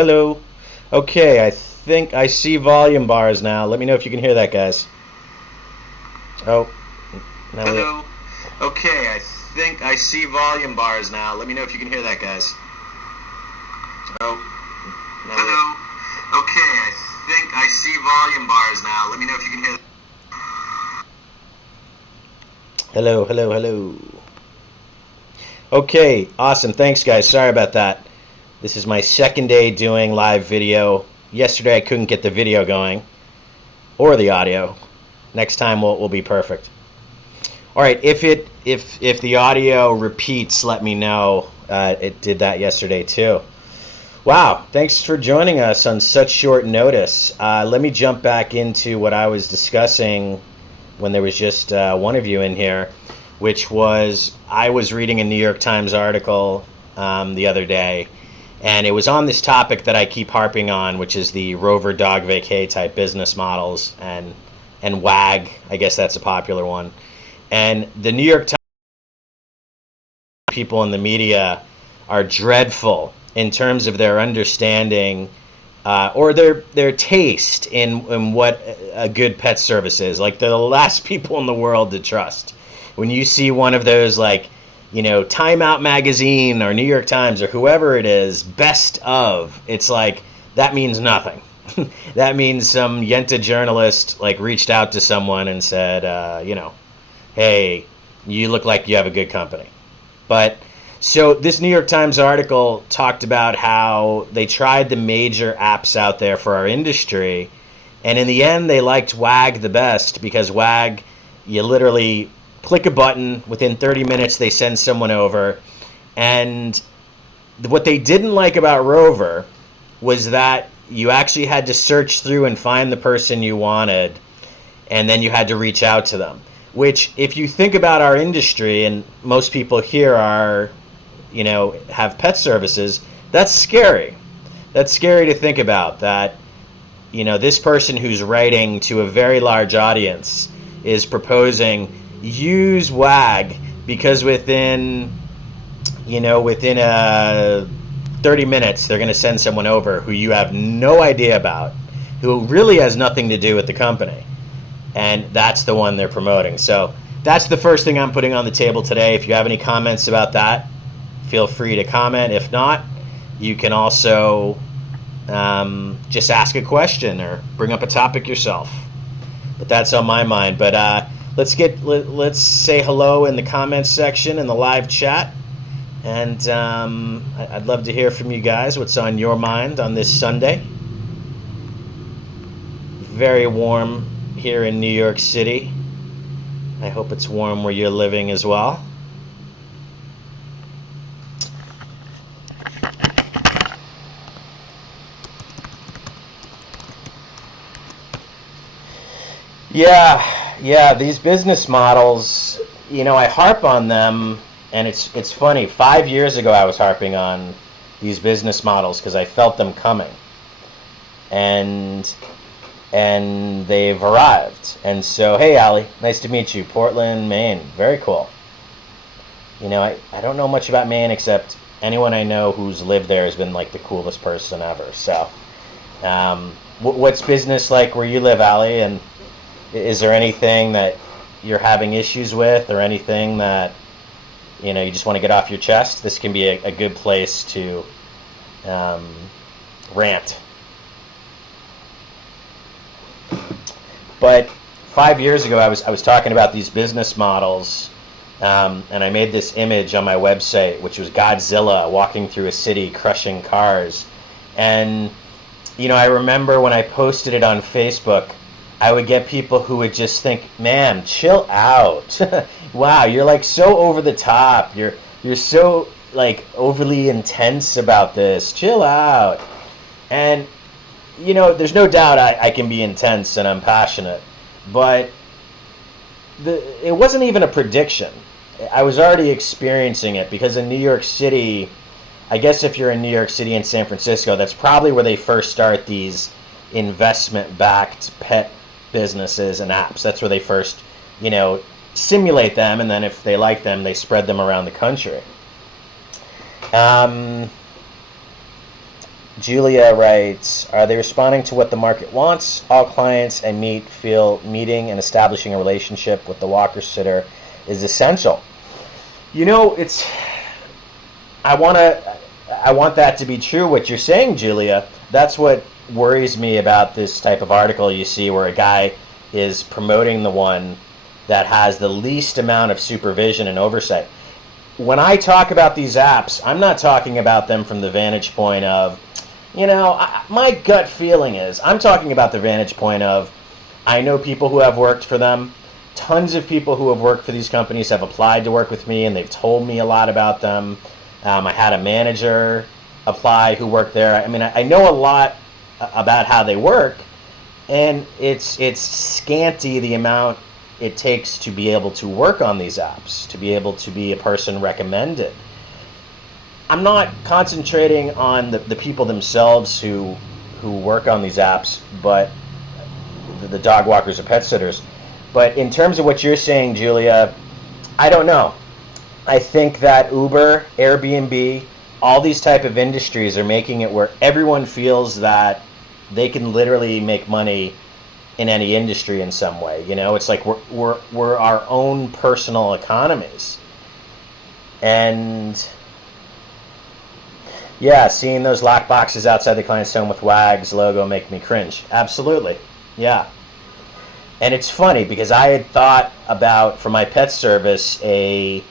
Hello. Okay, I think I see volume bars now. Let me know if you can hear that, guys. Oh, now we. Hello. Okay, I think I see volume bars now. Let me know if you can hear that, guys. Oh, now we. Hello. Okay, I think I see volume bars now. Let me know if you can hear. Hello, hello, hello. Okay, awesome. Thanks, guys. Sorry about that. This is my second day doing live video. Yesterday I couldn't get the video going or the audio. Next time will be perfect. All right, if the audio repeats, let me know. It did that yesterday too. Wow, thanks for joining us on such short notice. Let me jump back into what I was discussing when there was just one of you in here, which was I was reading a New York Times article the other day, and it was on this topic that I keep harping on, which is the Rover Dog Vacay type business models and WAG. I guess that's a popular one. And the New York Times people in the media are dreadful in terms of their understanding or their taste in what a good pet service is. Like, they're the last people in the world to trust. When you see one of those, like, Time Out Magazine or New York Times or whoever it is, best of, it's like, that means nothing. That means some Yenta journalist, like, reached out to someone and said, hey, you look like you have a good company. But so this New York Times article talked about how they tried the major apps out there for our industry, and in the end they liked WAG the best, because WAG, you literally click a button, within 30 minutes they send someone over. And what they didn't like about Rover was that you actually had to search through and find the person you wanted, and then you had to reach out to them. Which, if you think about our industry, and most people here are, have pet services, that's scary. That's scary to think about, that, this person who's writing to a very large audience is proposing use WAG because within 30 minutes they're going to send someone over who you have no idea about, who really has nothing to do with the company, and that's the one they're promoting. So that's the first thing I'm putting on the table today. If you have any comments about that, feel free to comment. If not, you can also just ask a question or bring up a topic yourself. But that's on my mind. But let's say hello in the comments section in the live chat, and I'd love to hear from you guys. What's on your mind on this Sunday? Very warm here in New York City. I hope it's warm where you're living as well. Yeah, these business models, I harp on them, and it's funny. 5 years ago I was harping on these business models because I felt them coming. And they've arrived. And so, hey, Allie, nice to meet you. Portland, Maine. Very cool. I don't know much about Maine, except anyone I know who's lived there has been like the coolest person ever. So, what's business like where you live, Allie? And is there anything that you're having issues with, or anything that you just want to get off your chest? This can be a good place to rant. But 5 years ago, I was talking about these business models, and I made this image on my website, which was Godzilla walking through a city, crushing cars. And I remember when I posted it on Facebook, I would get people who would just think, "Man, chill out! Wow, you're like so over the top. You're so like overly intense about this. Chill out." And there's no doubt I can be intense and I'm passionate, but it wasn't even a prediction. I was already experiencing it, because in New York City, I guess if you're in New York City and San Francisco, that's probably where they first start these investment-backed pet businesses and apps. That's where they first, simulate them, and then if they like them, they spread them around the country. Julia writes, are they responding to what the market wants? All clients I meet feel meeting and establishing a relationship with the walker sitter is essential. You know, I want that to be true, what you're saying, Julia. That's what worries me about this type of article you see where a guy is promoting the one that has the least amount of supervision and oversight. When I talk about these apps, I'm not talking about them from the vantage point of, my gut feeling is, I'm talking about the vantage point of, I know people who have worked for them. Tons of people who have worked for these companies have applied to work with me, and they've told me a lot about them. I had a manager apply who worked there. I mean, I know a lot about how they work, and it's scanty the amount it takes to be able to work on these apps, to be able to be a person recommended. I'm not concentrating on the people themselves who work on these apps, but the dog walkers or pet sitters. But in terms of what you're saying, Julia, I don't know. I think that Uber, Airbnb, all these type of industries are making it where everyone feels that they can literally make money in any industry in some way. It's like we're our own personal economies. And yeah, seeing those lock boxes outside the client's home with WAG's logo make me cringe. Absolutely. Yeah. And it's funny because I had thought about, for my pet service, a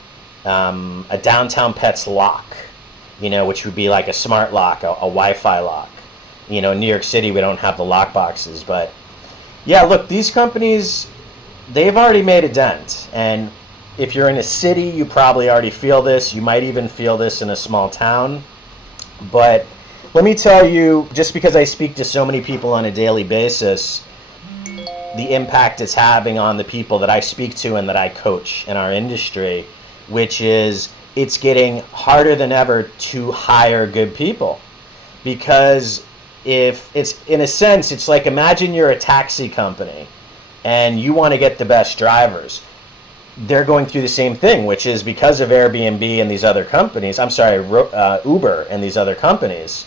downtown pets lock, which would be like a smart lock, a Wi-Fi lock. In New York City, we don't have the lock boxes. But yeah, look, these companies, they've already made a dent. And if you're in a city, you probably already feel this. You might even feel this in a small town. But let me tell you, just because I speak to so many people on a daily basis, the impact it's having on the people that I speak to and that I coach in our industry, which is it's getting harder than ever to hire good people. Because if it's, in a sense, it's like, imagine you're a taxi company and you want to get the best drivers. They're going through the same thing, which is because of Airbnb and these other companies, Uber and these other companies,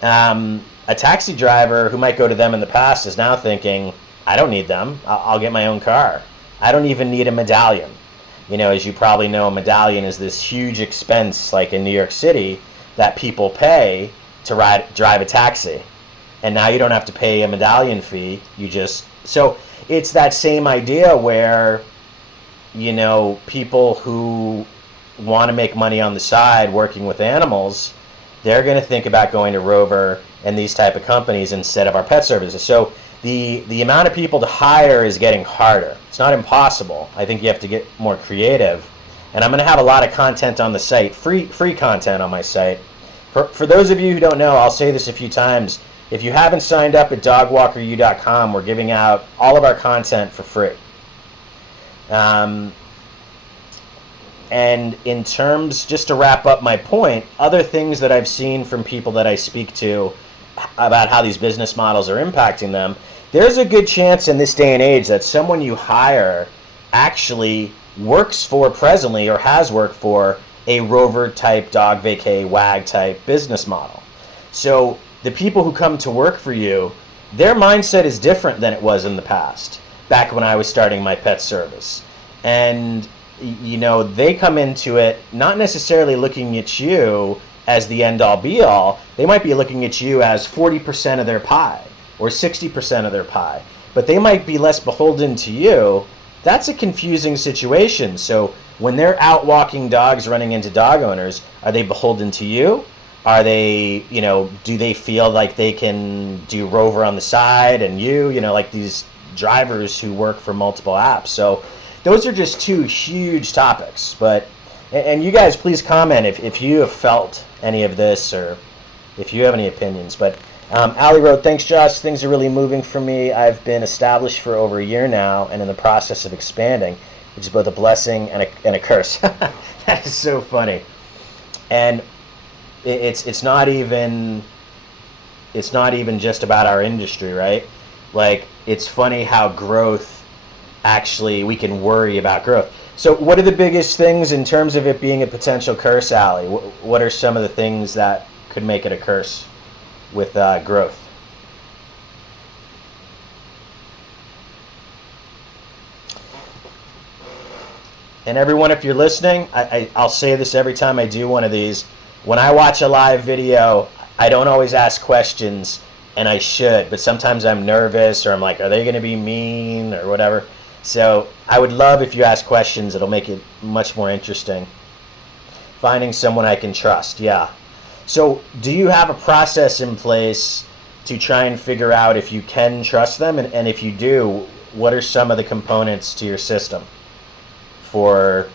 a taxi driver who might go to them in the past is now thinking, I don't need them. I'll get my own car. I don't even need a medallion. As you probably know, a medallion is this huge expense, like in New York City, that people pay to drive a taxi. And now you don't have to pay a medallion fee. So it's that same idea where, people who want to make money on the side working with animals, they're going to think about going to Rover and these type of companies instead of our pet services. So the amount of people to hire is getting harder. It's not impossible. I think you have to get more creative. And I'm going to have a lot of content on the site, free content on my site. For those of you who don't know, I'll say this a few times. If you haven't signed up at dogwalkeru.com, we're giving out all of our content for free. And in terms, just to wrap up my point, other things that I've seen from people that I speak to about how these business models are impacting them, there's a good chance in this day and age that someone you hire actually works for presently or has worked for a Rover type, dog vacay, WAG type business model. So the people who come to work for you, their mindset is different than it was in the past, back when I was starting my pet service. And they come into it not necessarily looking at you as the end-all be-all. They might be looking at you as 40% of their pie or 60% of their pie, but they might be less beholden to you. That's a confusing situation. So when they're out walking dogs, running into dog owners, are they beholden to you? Are they, do they feel like they can do Rover on the side and like these drivers who work for multiple apps? So those are just two huge topics. And you guys, please comment if you have felt any of this or if you have any opinions. But Ali wrote, thanks, Josh. Things are really moving for me. I've been established for over a year now and in the process of expanding, which is both a blessing and a curse. That is so funny. And it's not even just about our industry, right? Like, it's funny how growth, actually, we can worry about growth. So what are the biggest things in terms of it being a potential curse, Ali? What are some of the things that could make it a curse? with growth. And everyone, if you're listening, I'll say this every time I do one of these. When I watch a live video, I don't always ask questions, and I should, but sometimes I'm nervous, or I'm like, are they going to be mean, or whatever. So I would love if you ask questions. It'll make it much more interesting. Finding someone I can trust, yeah. So do you have a process in place to try and figure out if you can trust them? And if you do, what are some of the components to your system for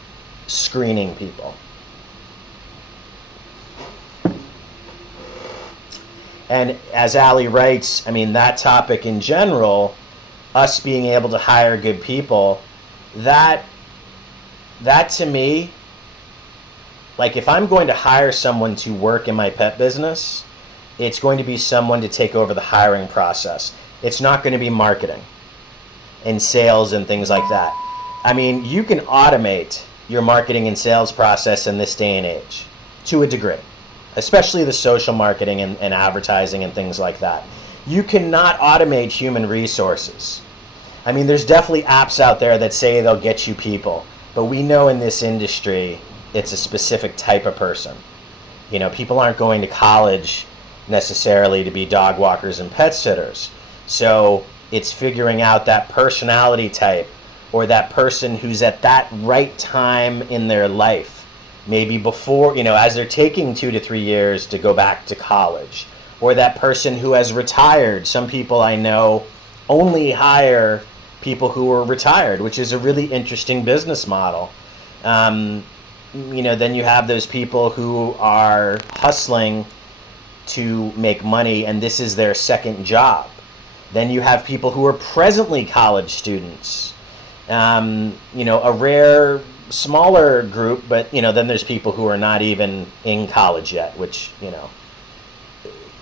screening people? And as Ali writes, I mean, that topic in general, us being able to hire good people, that to me, like if I'm going to hire someone to work in my pet business, it's going to be someone to take over the hiring process. It's not going to be marketing and sales and things like that. I mean, you can automate your marketing and sales process in this day and age to a degree, especially the social marketing and advertising and things like that. You cannot automate human resources. I mean, there's definitely apps out there that say they'll get you people, but we know in this industry it's a specific type of person. You know, people aren't going to college necessarily to be dog walkers and pet sitters. So it's figuring out that personality type, or that person who's at that right time in their life, maybe before, you know, as they're taking 2 to 3 years to go back to college, or that person who has retired. Some people I know only hire people who are retired, which is a really interesting business model. You know, then you have those people who are hustling to make money, and this is their second job. Then you have people who are presently college students. You know, a rare, smaller group, but, you know, then there's people who are not even in college yet, which, you know,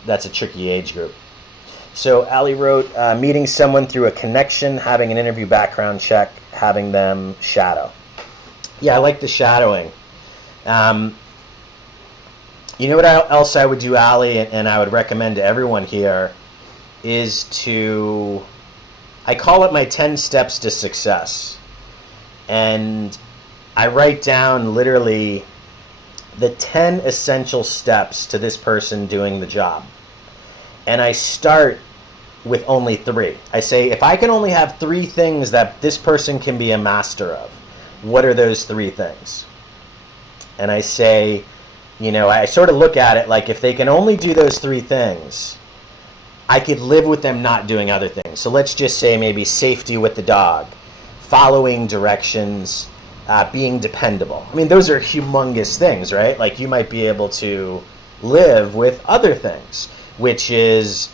that's a tricky age group. So Ali wrote, meeting someone through a connection, having an interview background check, having them shadow. Yeah, I like the shadowing. You know what else I would do, Ali, and I would recommend to everyone here, is to, I call it my 10 steps to success. And I write down literally the 10 essential steps to this person doing the job. And I start with only 3. I say, if I can only have 3 things that this person can be a master of, what are those 3 things? And I say, you know, I sort of look at it like if they can only do those 3 things, I could live with them not doing other things. So let's just say maybe safety with the dog, following directions, being dependable. I mean, those are humongous things, right? Like you might be able to live with other things, which is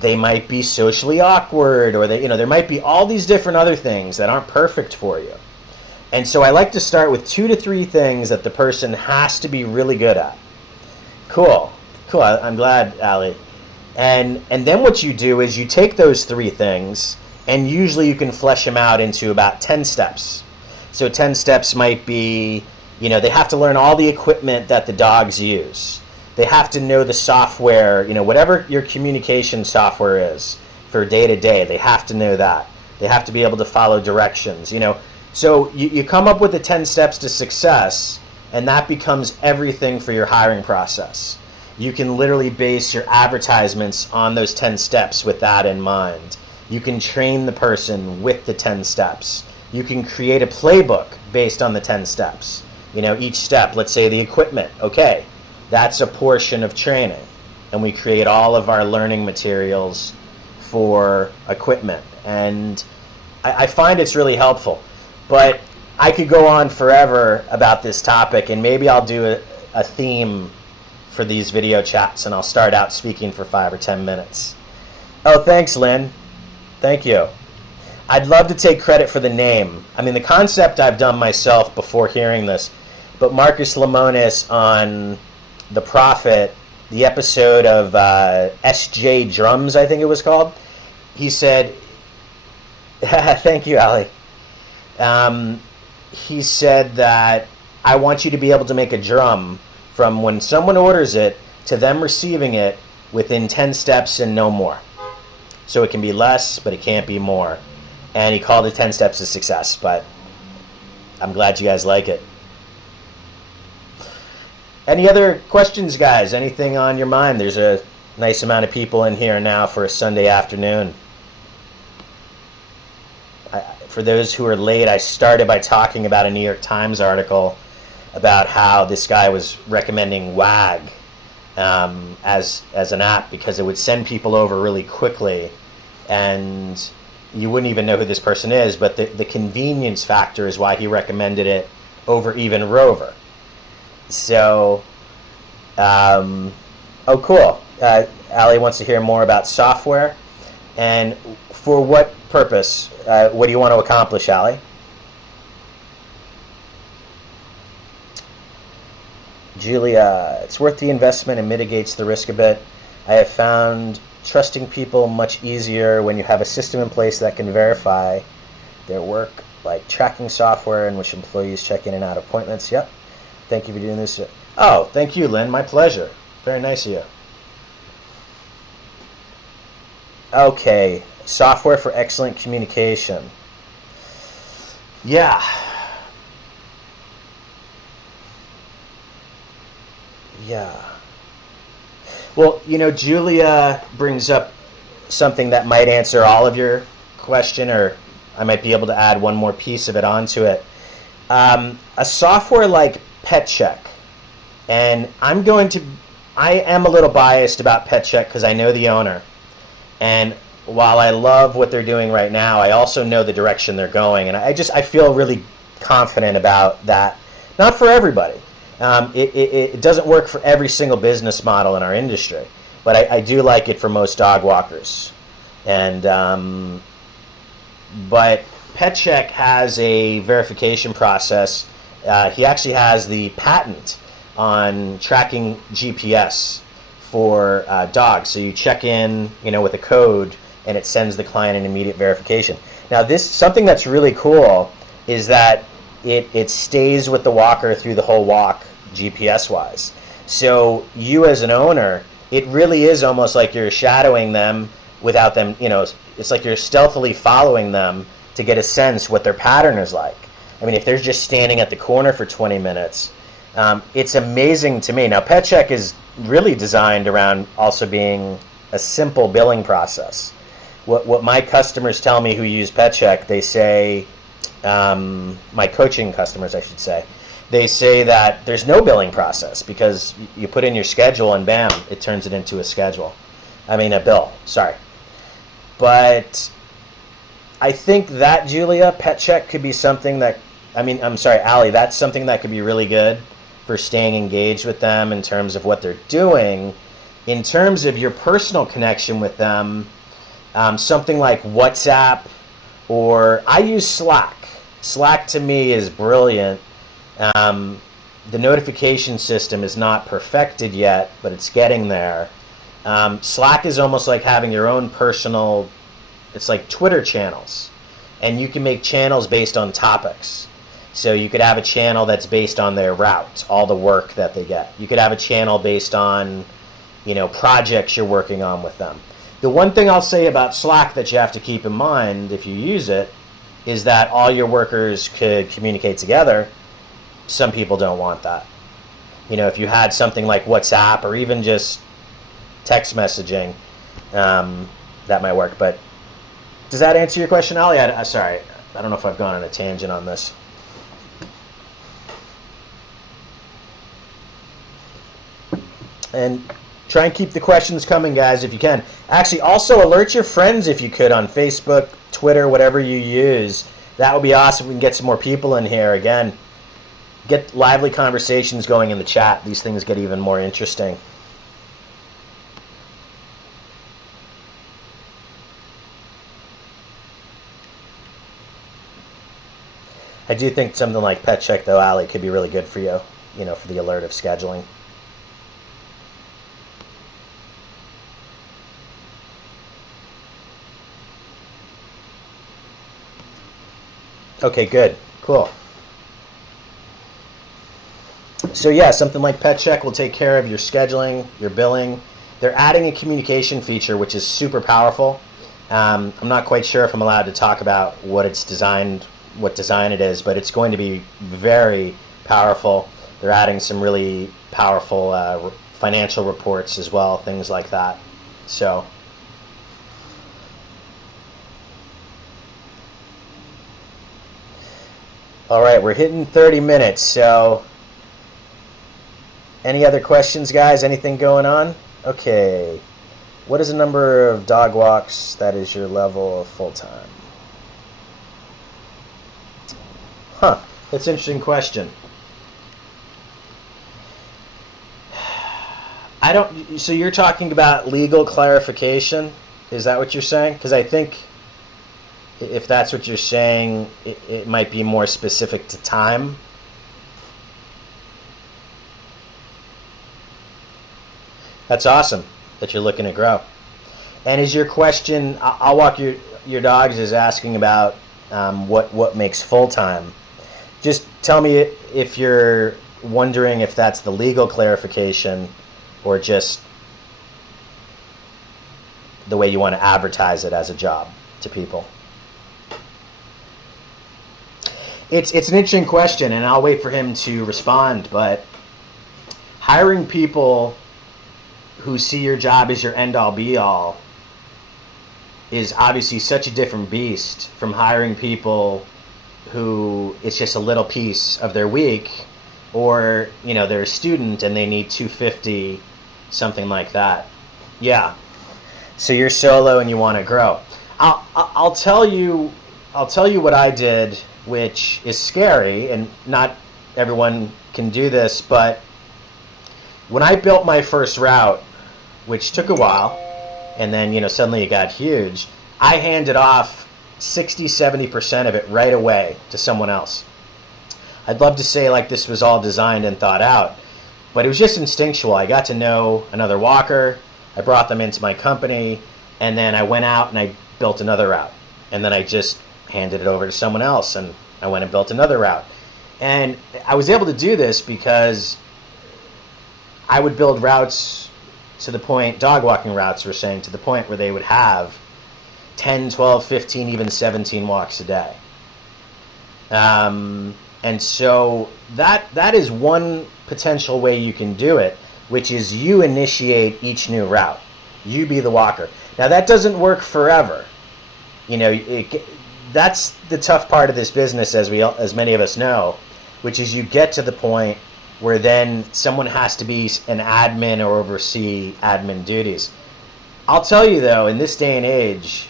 they might be socially awkward, or they, you know, there might be all these different other things that aren't perfect for you. And so I like to start with 2 to 3 things that the person has to be really good at. Cool. I'm glad, Ali. And then what you do is you take those 3 things, and usually you can flesh them out into about 10 steps. So 10 steps might be, you know, they have to learn all the equipment that the dogs use. They have to know the software, you know, whatever your communication software is for day to day, they have to know that. They have to be able to follow directions, you know. So you come up with the 10 steps to success, and that becomes everything for your hiring process. You can literally base your advertisements on those 10 steps with that in mind. You can train the person with the 10 steps. You can create a playbook based on the 10 steps. You know, each step, let's say the equipment, okay, that's a portion of training. And we create all of our learning materials for equipment. And I find it's really helpful. But I could go on forever about this topic, and maybe I'll do a theme for these video chats, and I'll start out speaking for 5 or 10 minutes. Oh, thanks, Lynn. Thank you. I'd love to take credit for the name. I mean, the concept I've done myself before hearing this, but Marcus Lemonis on The Prophet, the episode of SJ Drums, I think it was called, he said, thank you, Ali. He said that I want you to be able to make a drum from when someone orders it to them receiving it within 10 steps and no more. So it can be less, but it can't be more. And he called it 10 steps to success, but I'm glad you guys like it. Any other questions, guys? Anything on your mind? There's a nice amount of people in here now for a Sunday afternoon. For those who are late, I started by talking about a New York Times article about how this guy was recommending WAG as an app because it would send people over really quickly, and you wouldn't even know who this person is, but the convenience factor is why he recommended it over even Rover. So, oh cool. Ali wants to hear more about software. And for what purpose? What do you want to accomplish, Ali? Julia, it's worth the investment and mitigates the risk a bit. I have found trusting people much easier when you have a system in place that can verify their work, like tracking software in which employees check in and out of appointments. Yep. Thank you for doing this. Oh, thank you, Lynn. My pleasure. Very nice of you. Okay. Software for excellent communication. Yeah. Yeah. Well, Julia brings up something that might answer all of your question, or I might be able to add one more piece of it onto it. A software like PetCheck, and I am a little biased about PetCheck because I know the owner, and while I love what they're doing right now, I also know the direction they're going, and I feel really confident about that. Not for everybody. It doesn't work for every single business model in our industry, but I do like it for most dog walkers. And but PetCheck has a verification process. He actually has the patent on tracking GPS for dogs. So you check in, with a code, and it sends the client an immediate verification. Now, something that's really cool is that it stays with the walker through the whole walk, GPS-wise. So you as an owner, it really is almost like you're shadowing them without them, it's like you're stealthily following them to get a sense what their pattern is like. I mean, if they're just standing at the corner for 20 minutes, it's amazing to me. Now, PetCheck is really designed around also being a simple billing process. What my customers tell me who use PetCheck, they say, my coaching customers, I should say, they say that there's no billing process because you put in your schedule and bam, it turns it into a bill, sorry. But I think that, Julia, PetCheck could be something that, Ali, that's something that could be really good for staying engaged with them in terms of what they're doing. In terms of your personal connection with them, something like WhatsApp, or I use Slack. Slack to me is brilliant. The notification system is not perfected yet, but it's getting there. Slack is almost like having your own personal, it's like Twitter channels. And you can make channels based on topics. So you could have a channel that's based on their route, all the work that they get. You could have a channel based on, projects you're working on with them. The one thing I'll say about Slack that you have to keep in mind if you use it is that all your workers could communicate together. Some people don't want that. If you had something like WhatsApp or even just text messaging, that might work. But does that answer your question, Ali? Sorry, I don't know if I've gone on a tangent on this. And try and keep the questions coming, guys, if you can. Actually, also alert your friends if you could on Facebook, Twitter, whatever you use. That would be awesome. We can get some more people in here. Again, get lively conversations going in the chat. These things get even more interesting. I do think something like PetCheck, though, Ali, could be really good for you, for the alert of scheduling. Okay, good. Cool. So yeah, something like PetCheck will take care of your scheduling, your billing. they're adding a communication feature which is super powerful. I'm not quite sure if I'm allowed to talk about what design it is, but it's going to be very powerful. They're adding some really powerful financial reports as well, things like that. So, all right, we're hitting 30 minutes. So, any other questions, guys? Anything going on? Okay. What is the number of dog walks that is your level of full-time? Huh. That's an interesting question. So you're talking about legal clarification? Is that what you're saying? Because I think if that's what you're saying, it might be more specific to time. That's awesome that you're looking to grow. And is your question, I'll walk your dogs, is asking about what makes full-time. Just tell me if you're wondering if that's the legal clarification or just the way you want to advertise it as a job to people. It's an interesting question, and I'll wait for him to respond, but hiring people who see your job as your end-all be-all is obviously such a different beast from hiring people who it's just a little piece of their week, or they're a student and they need 250, something like that. Yeah. So you're solo and you want to grow. I'll tell you what I did, which is scary, and not everyone can do this, but when I built my first route, which took a while, and then suddenly it got huge, I handed off 60-70% of it right away to someone else. I'd love to say like this was all designed and thought out, but it was just instinctual. I got to know another walker, I brought them into my company, and then I went out and I built another route, and then I just handed it over to someone else, and I went and built another route. And I was able to do this because I would build routes to the point, dog walking routes we're saying, to the point where they would have 10, 12, 15, even 17 walks a day. And so that is one potential way you can do it, which is you initiate each new route. You be the walker. Now that doesn't work forever. That's the tough part of this business, as many of us know, which is you get to the point where then someone has to be an admin or oversee admin duties. I'll tell you though, in this day and age,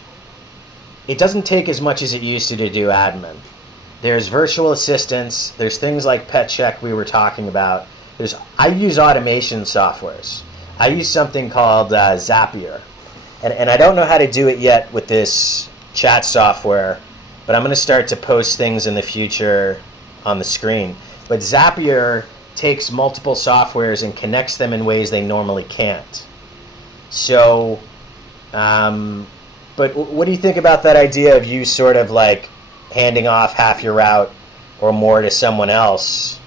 it doesn't take as much as it used to do admin. There's virtual assistants, there's things like Pet Check we were talking about. I use automation softwares. I use something called Zapier. And I don't know how to do it yet with this chat software, but I'm going to start to post things in the future on the screen. But Zapier takes multiple softwares and connects them in ways they normally can't. So, but what do you think about that idea of you sort of like handing off half your route or more to someone else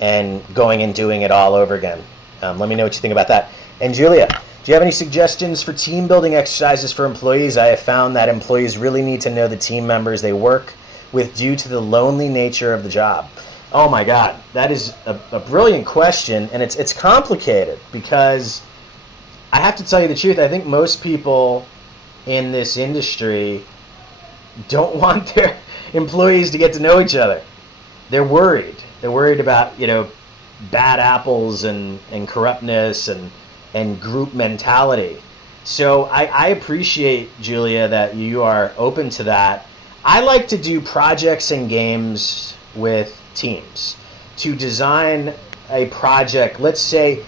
and going and doing it all over again? Let me know what you think about that. And Julia, do you have any suggestions for team building exercises for employees? I have found that employees really need to know the team members they work with due to the lonely nature of the job. Oh my God, that is a brilliant question, and it's complicated because I have to tell you the truth. I think most people in this industry don't want their employees to get to know each other. They're worried. They're worried about bad apples and corruptness and group mentality. So I appreciate, Julia, that you are open to that. I like to do projects and games with teams to design a project. Let's say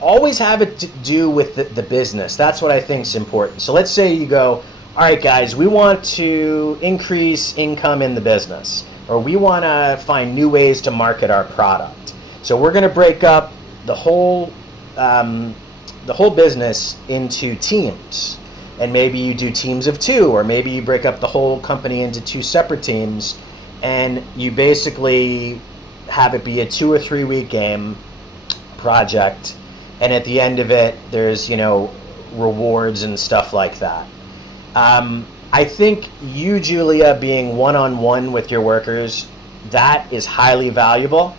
always have it to do with the business. That's what I think is important. So let's say you go, all right guys, we want to increase income in the business, or we want to find new ways to market our product. So we're going to break up the whole business into teams, and maybe you do teams of 2, or maybe you break up the whole company into 2 separate teams, and you basically have it be a 2 or 3 week game project, and at the end of it, there's rewards and stuff like that. I think you, Julia, being one-on-one with your workers, that is highly valuable.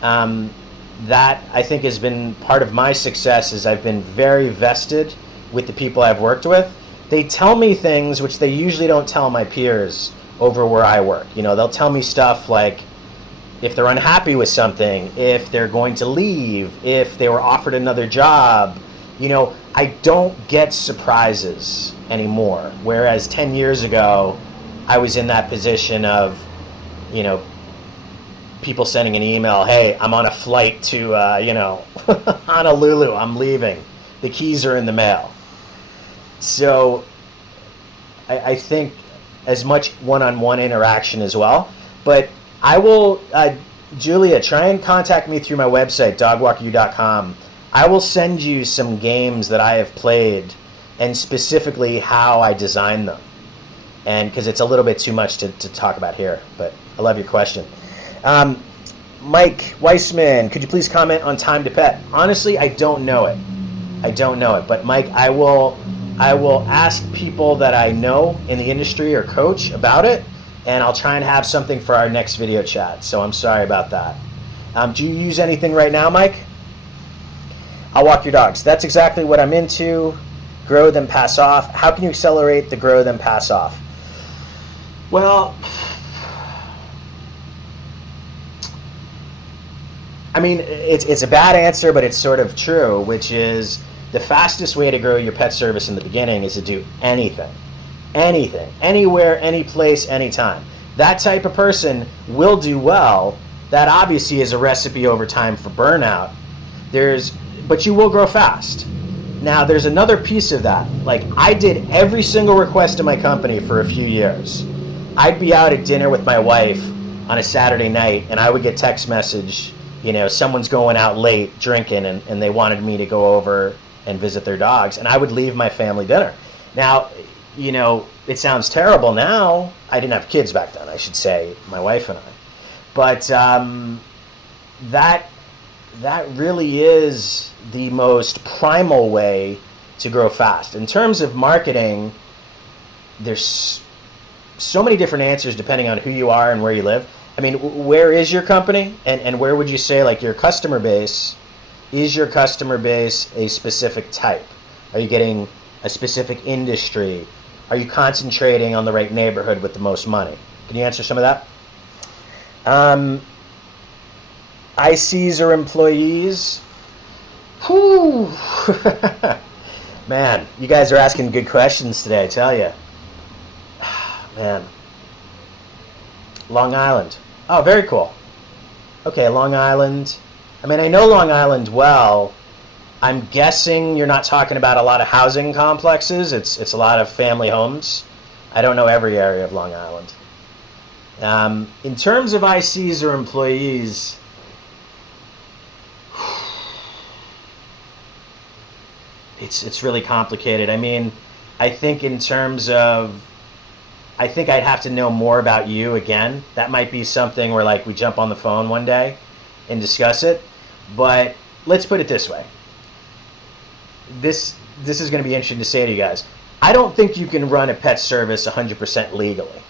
That I think has been part of my success, is I've been very vested with the people I've worked with. They tell me things which they usually don't tell my peers over where I work. They'll tell me stuff like if they're unhappy with something, if they're going to leave, if they were offered another job. I don't get surprises anymore. Whereas 10 years ago, I was in that position of, people sending an email, hey, I'm on a flight to, Honolulu, I'm leaving. The keys are in the mail. So I think as much one-on-one interaction as well. But I will, Julia, try and contact me through my website, dogwalkeryou.com. I will send you some games that I have played and specifically how I designed them. And because it's a little bit too much to talk about here, but I love your question. Mike Weissman, could you please comment on time to pet? Honestly, I don't know it. But Mike, I will ask people that I know in the industry or coach about it, and I'll try and have something for our next video chat. So I'm sorry about that. Do you use anything right now, Mike? I'll walk your dogs. That's exactly what I'm into. Grow, then pass off. How can you accelerate the grow, then pass off? Well, I mean, it's a bad answer, but it's sort of true, which is the fastest way to grow your pet service in the beginning is to do anything, anywhere, any place, anytime. That type of person will do well. That obviously is a recipe over time for burnout. But you will grow fast. Now, there's another piece of that. Like, I did every single request in my company for a few years. I'd be out at dinner with my wife on a Saturday night, and I would get text message, someone's going out late drinking, and they wanted me to go over and visit their dogs, and I would leave my family dinner. Now, it sounds terrible now. I didn't have kids back then, I should say, my wife and I. But that really is the most primal way to grow fast. In terms of marketing, there's so many different answers depending on who you are and where you live. I mean, where is your company? And where would you say, like, your customer base? Is your customer base a specific type? Are you getting a specific industry? Are you concentrating on the right neighborhood with the most money? Can you answer some of that? ICs or employees? Whew. Man, you guys are asking good questions today, I tell you. Man. Long Island. Oh, very cool. Okay, Long Island. I mean, I know Long Island well. I'm guessing you're not talking about a lot of housing complexes. It's a lot of family homes. I don't know every area of Long Island. In terms of ICs or employees, it's really complicated. I mean, I think in terms of, I think I'd have to know more about you again. That might be something where, like, we jump on the phone one day and discuss it. But let's put it this way. This is going to be interesting to say to you guys. I don't think you can run a pet service 100% legally.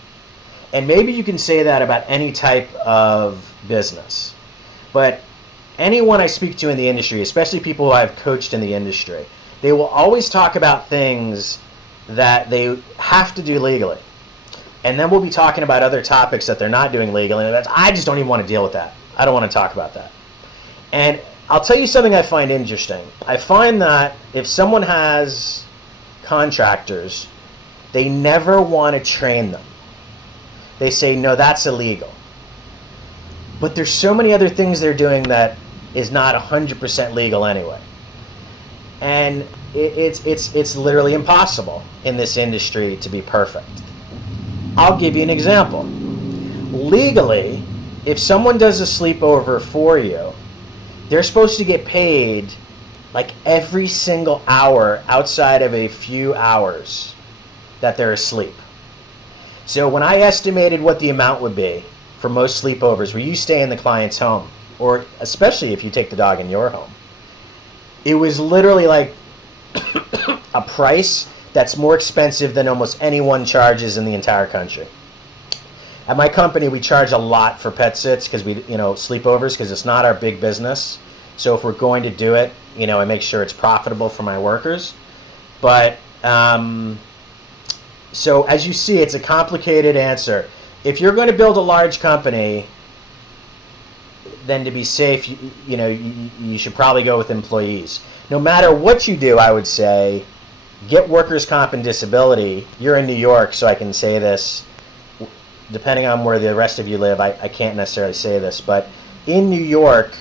And maybe you can say that about any type of business. But anyone I speak to in the industry, especially people who I've coached in the industry, they will always talk about things that they have to do legally. And then we'll be talking about other topics that they're not doing legally. And I just don't even want to deal with that. I don't want to talk about that. And I'll tell you something I find interesting. I find that if someone has contractors, they never want to train them. They say, no, that's illegal. But there's so many other things they're doing that is not 100% legal anyway. And it's literally impossible in this industry to be perfect. I'll give you an example. Legally, if someone does a sleepover for you, they're supposed to get paid like every single hour outside of a few hours that they're asleep. So when I estimated what the amount would be for most sleepovers where you stay in the client's home, or especially if you take the dog in your home, It was literally like a price that's more expensive than almost anyone charges in the entire country. At my company, we charge a lot for pet sits because sleepovers, because it's not our big business. So if we're going to do it, I make sure it's profitable for my workers. But so as you see, it's a complicated answer. If you're going to build a large company, then to be safe, you should probably go with employees. No matter what you do, I would say, get workers' comp and disability. You're in New York, so I can say this. Depending on where the rest of you live, I can't necessarily say this, but in New York,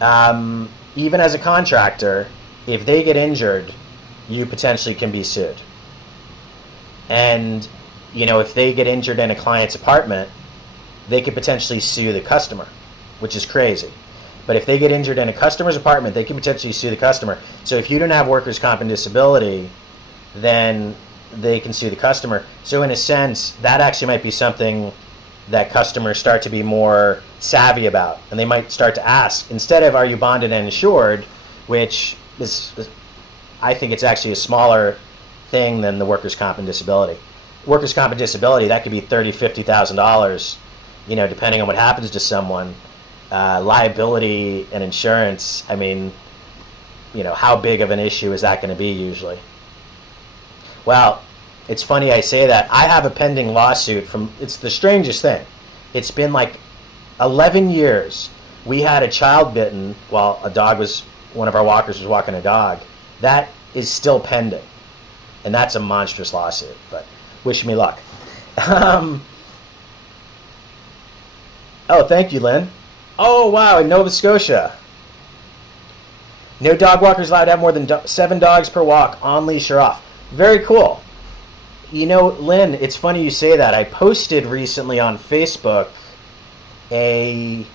even as a contractor, if they get injured, you potentially can be sued. And, if they get injured in a client's apartment, they could potentially sue the customer, which is crazy. But if they get injured in a customer's apartment, they can potentially sue the customer. So if you don't have workers' comp and disability, then they can sue the customer. So in a sense, that actually might be something that customers start to be more savvy about. And they might start to ask, instead of, are you bonded and insured, which is, I think it's actually a smaller thing than the workers' comp and disability. Workers' comp and disability, that could be $30,000, $50,000, depending on what happens to someone. Liability and insurance, how big of an issue is that going to be usually? Well, it's funny I say that. I have a pending lawsuit it's the strangest thing. It's been like 11 years. We had a child bitten while one of our walkers was walking a dog. That is still pending. And that's a monstrous lawsuit, but wish me luck. Oh, thank you, Lynn. Oh, wow, in Nova Scotia. No dog walkers allowed to have more than 7 dogs per walk, on leash or off. Very cool. Lynn, it's funny you say that. I posted recently on Facebook a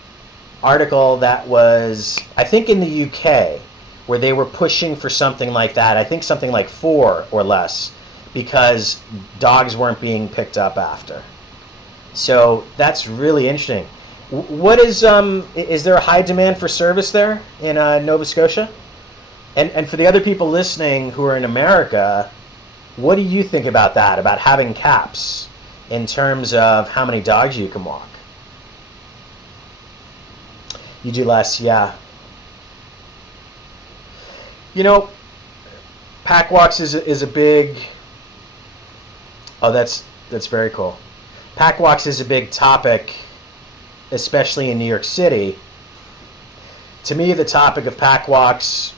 article that was, I think, in the UK, where they were pushing for something like that. I think something like 4 or less, because dogs weren't being picked up after. So that's really interesting. What is there a high demand for service there in Nova Scotia? And for the other people listening who are in America, what do you think about that, about having caps in terms of how many dogs you can walk? You do less, yeah. Pack walks is a big... Oh, that's very cool. Pack walks is a big topic, especially in New York City. To me, the topic of pack walks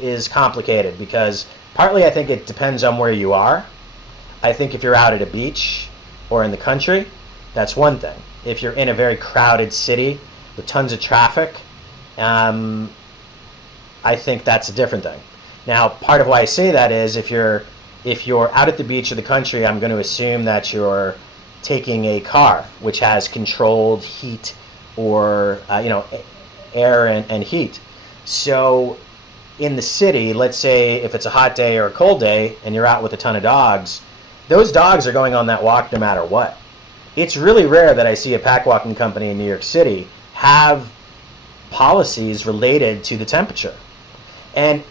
is complicated because partly I think it depends on where you are. I think if you're out at a beach or in the country, that's one thing. If you're in a very crowded city with tons of traffic, I think that's a different thing. Now, part of why I say that is if you're out at the beach or the country, I'm going to assume that you're taking a car which has controlled heat or air and heat. So in the city, let's say if it's a hot day or a cold day and you're out with a ton of dogs, those dogs are going on that walk no matter what. It's really rare that I see a pack walking company in New York City have policies related to the temperature. And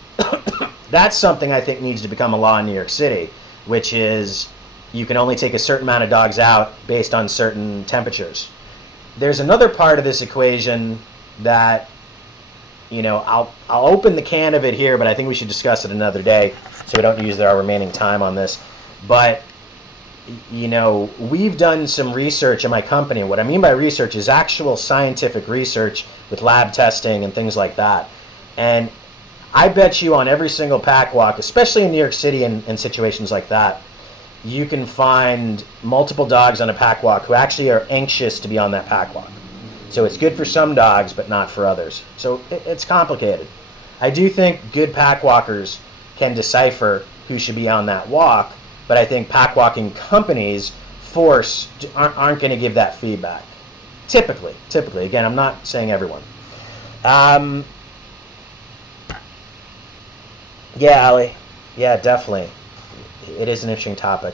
that's something I think needs to become a law in New York City, which is you can only take a certain amount of dogs out based on certain temperatures. There's another part of this equation that, I'll open the can of it here, but I think we should discuss it another day so we don't use our remaining time on this. But, we've done some research in my company. What I mean by research is actual scientific research with lab testing and things like that. And I bet you on every single pack walk, especially in New York City and situations like that, you can find multiple dogs on a pack walk who actually are anxious to be on that pack walk. So it's good for some dogs, but not for others. So it's complicated. I do think good pack walkers can decipher who should be on that walk, but I think pack walking companies aren't going to give that feedback. Typically. Again, I'm not saying everyone. Yeah, Ali. Yeah, definitely. It is an interesting topic.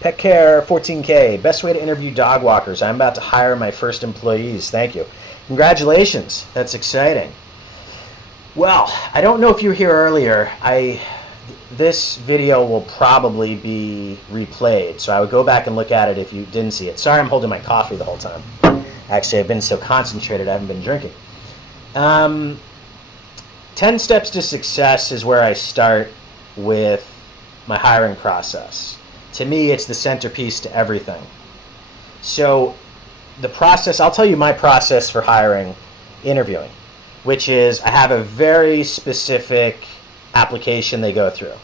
Pet Care 14K, best way to interview dog walkers. I'm about to hire my first employees. Thank you. Congratulations. That's exciting. Well, I don't know if you were here earlier. This video will probably be replayed, so I would go back and look at it if you didn't see it. Sorry, I'm holding my coffee the whole time. Actually, I've been so concentrated, I haven't been drinking. 10 Steps to Success is where I start with my hiring process. To me, it's the centerpiece to everything. So the process, I'll tell you my process for hiring, interviewing, which is I have a very specific application they go through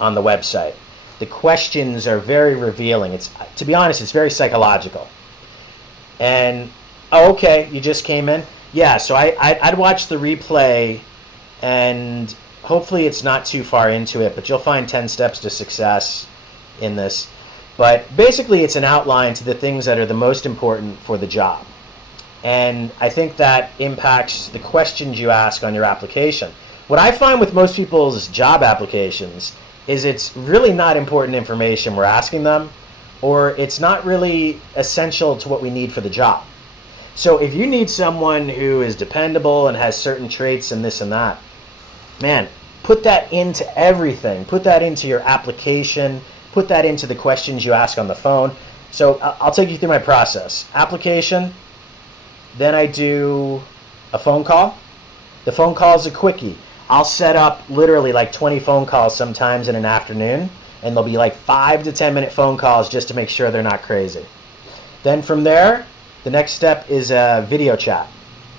on the website. The questions are very revealing. To be honest, it's very psychological. And, oh, okay, you just came in? Yeah, so I'd watch the replay, and hopefully it's not too far into it, but you'll find 10 Steps to Success in this. But basically it's an outline to the things that are the most important for the job. And I think that impacts the questions you ask on your application. What I find with most people's job applications is it's really not important information we're asking them, or it's not really essential to what we need for the job. So if you need someone who is dependable and has certain traits and this and that, man, put that into everything. Put that into your application. Put that into the questions you ask on the phone. So I'll take you through my process. Application, then I do a phone call. The phone call is a quickie. I'll set up literally like 20 phone calls sometimes in an afternoon, and there'll be like 5 to 10 minute phone calls just to make sure they're not crazy. Then from there, the next step is a video chat.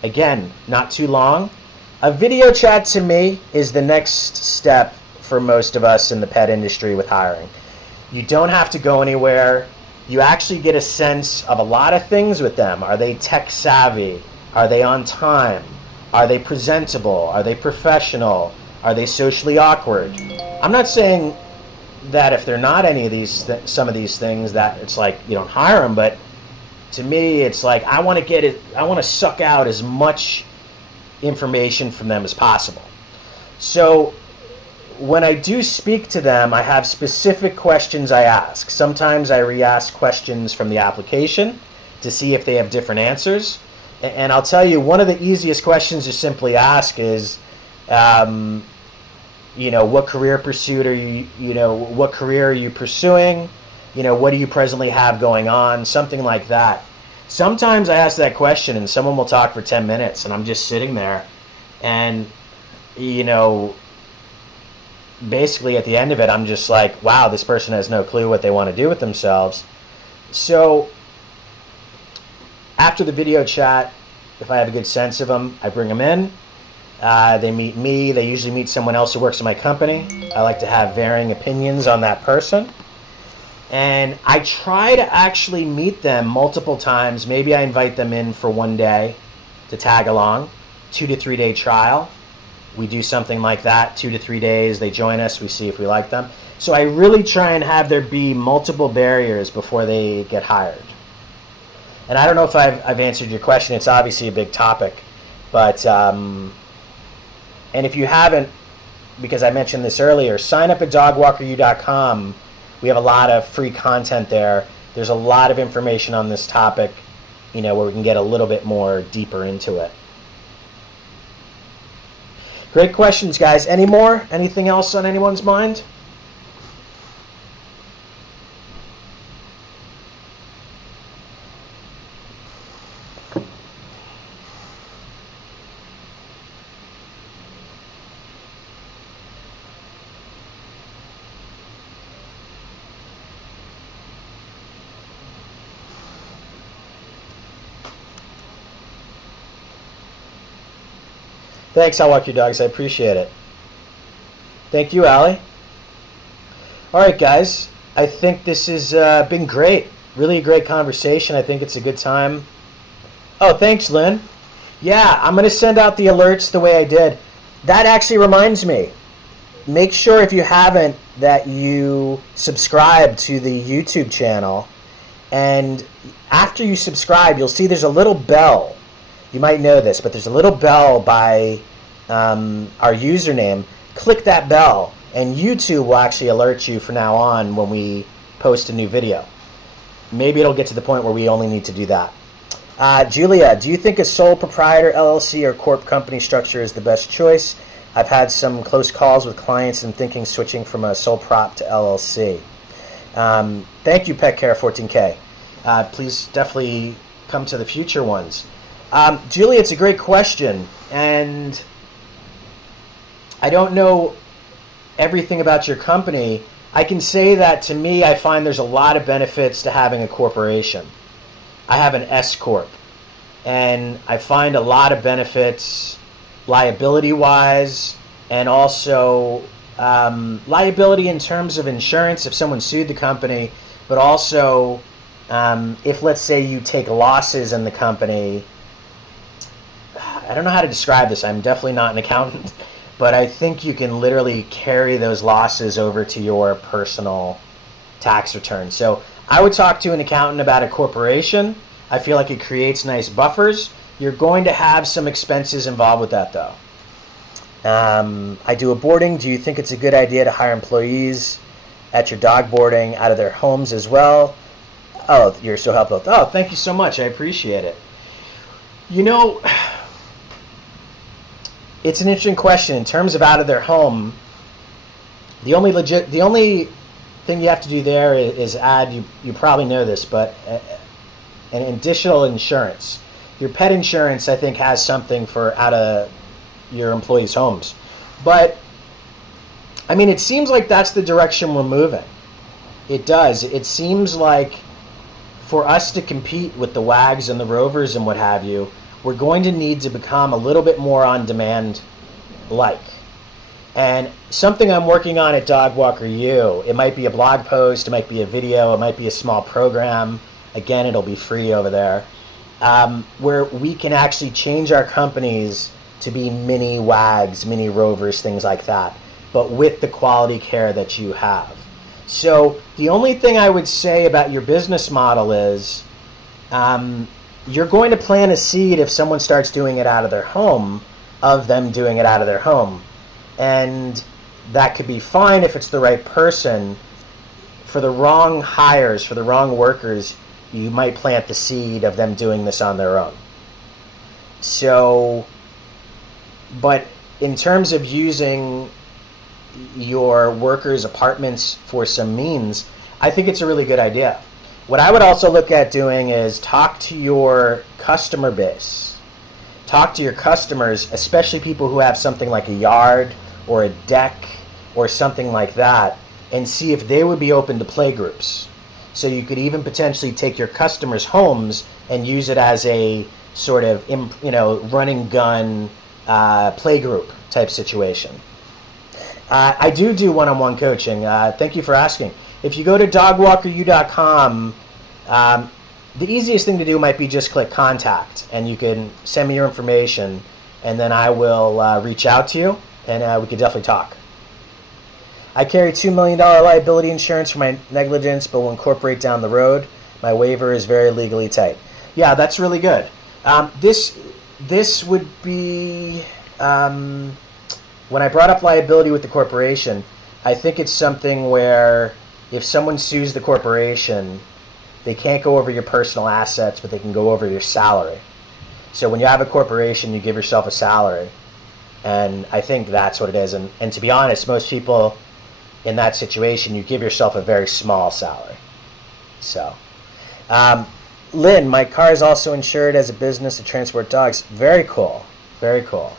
Again, not too long. A video chat to me is the next step for most of us in the pet industry with hiring. You don't have to go anywhere. You actually get a sense of a lot of things with them. Are they tech savvy? Are they on time? Are they presentable? Are they professional? Are they socially awkward? I'm not saying that if they're not any of these, some of these things, that it's like you don't hire them, but to me, it's like I want to suck out as much information from them as possible. So when I do speak to them, I have specific questions I ask. Sometimes I re-ask questions from the application to see if they have different answers. And I'll tell you, one of the easiest questions to simply ask is, what career pursuit are what career are you pursuing? What do you presently have going on? Something like that. Sometimes I ask that question and someone will talk for 10 minutes and I'm just sitting there and, basically at the end of it, I'm just like, wow, this person has no clue what they want to do with themselves. So after the video chat, if I have a good sense of them, I bring them in. They meet me. They usually meet someone else who works in my company. I like to have varying opinions on that person. And I try to actually meet them multiple times. Maybe I invite them in for one day to tag along, 2 to 3 day trial. We do something like that, 2 to 3 days. They join us. We see if we like them. So I really try and have there be multiple barriers before they get hired. And I don't know if I've answered your question. It's obviously a big topic. But, and if you haven't, because I mentioned this earlier, sign up at dogwalkeru.com. We have a lot of free content there. There's a lot of information on this topic, where we can get a little bit more deeper into it. Great questions, guys. Any more? Anything else on anyone's mind? Thanks, I'll walk your dogs. I appreciate it. Thank you, Allie. All right, guys. I think this has been great. Really a great conversation. I think it's a good time. Oh, thanks, Lynn. Yeah, I'm going to send out the alerts the way I did. That actually reminds me. Make sure, if you haven't, that you subscribe to the YouTube channel. And after you subscribe, you'll see there's a little bell. You might know this, but there's a little bell by our username. Click that bell, and YouTube will actually alert you from now on when we post a new video. Maybe it'll get to the point where we only need to do that. Julia, do you think a sole proprietor LLC or corp company structure is the best choice? I've had some close calls with clients and thinking switching from a sole prop to LLC. Thank you, PetCare14K. Please definitely come to the future ones. Julia, it's a great question, and I don't know everything about your company. I can say that to me, I find there's a lot of benefits to having a corporation. I have an S Corp, and I find a lot of benefits liability-wise, and also liability in terms of insurance if someone sued the company, but also if, let's say, you take losses in the company. I don't know how to describe this. I'm definitely not an accountant, but I think you can literally carry those losses over to your personal tax return. So I would talk to an accountant about a corporation. I feel like it creates nice buffers. You're going to have some expenses involved with that, though. I do a boarding. Do you think it's a good idea to hire employees at your dog boarding out of their homes as well? Oh, you're so helpful. Oh, thank you so much. I appreciate it. You know, it's an interesting question. In terms of out of their home, the only thing you have to do there is add, you probably know this, but an additional insurance. Your pet insurance, I think, has something for out of your employees' homes. But, I mean, it seems like that's the direction we're moving. It does. It seems like for us to compete with the WAGs and the Rovers and what have you, we're going to need to become a little bit more on-demand like. And something I'm working on at Dog Walker U, it might be a blog post, it might be a video, it might be a small program. Again, it'll be free over there, where we can actually change our companies to be mini WAGs, mini Rovers, things like that, but with the quality care that you have. So the only thing I would say about your business model is you're going to plant a seed if someone starts doing it out of their home, of them doing it out of their home. And that could be fine if it's the right person. For the wrong hires, for the wrong workers, you might plant the seed of them doing this on their own. So, but in terms of using your workers' apartments for some means, I think it's a really good idea. What I would also look at doing is talk to your customer base. Talk to your customers, especially people who have something like a yard or a deck or something like that, and see if they would be open to play groups. So you could even potentially take your customers' homes and use it as a sort of, running gun play group type situation. I do one-on-one coaching. Thank you for asking. If you go to dogwalkeru.com, the easiest thing to do might be just click contact, and you can send me your information, and then I will reach out to you, and we could definitely talk. I carry $2 million liability insurance for my negligence, but will incorporate down the road. My waiver is very legally tight. Yeah, that's really good. This would be, when I brought up liability with the corporation, I think it's something where if someone sues the corporation, they can't go over your personal assets, but they can go over your salary. So when you have a corporation, you give yourself a salary. And I think that's what it is. And to be honest, most people in that situation, you give yourself a very small salary. So, Lynn, my car is also insured as a business to transport dogs. Very cool. Very cool.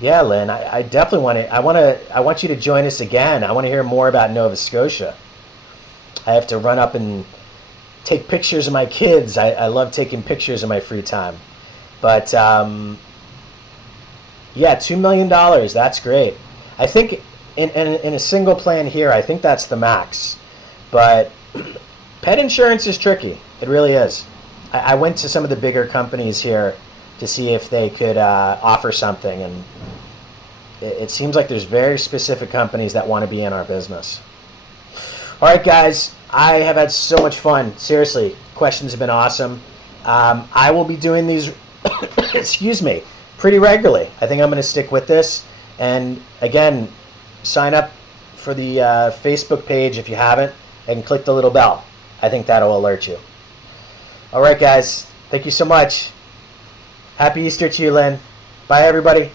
Yeah, Lynn, I definitely I want you to join us again. I want to hear more about Nova Scotia. I have to run up and take pictures of my kids. I love taking pictures in my free time. But, yeah, $2 million, that's great. I think in a single plan here, I think that's the max. But pet insurance is tricky. It really is. I went to some of the bigger companies here to see if they could offer something, and it seems like there's very specific companies that want to be in our business. All right, guys, I have had so much fun. Seriously, questions have been awesome. I will be doing these, excuse me, pretty regularly. I think I'm going to stick with this. And again, sign up for the Facebook page if you haven't, and click the little bell. I think that'll alert you. All right, guys. Thank you so much. Happy Easter to you, Lynn. Bye, everybody.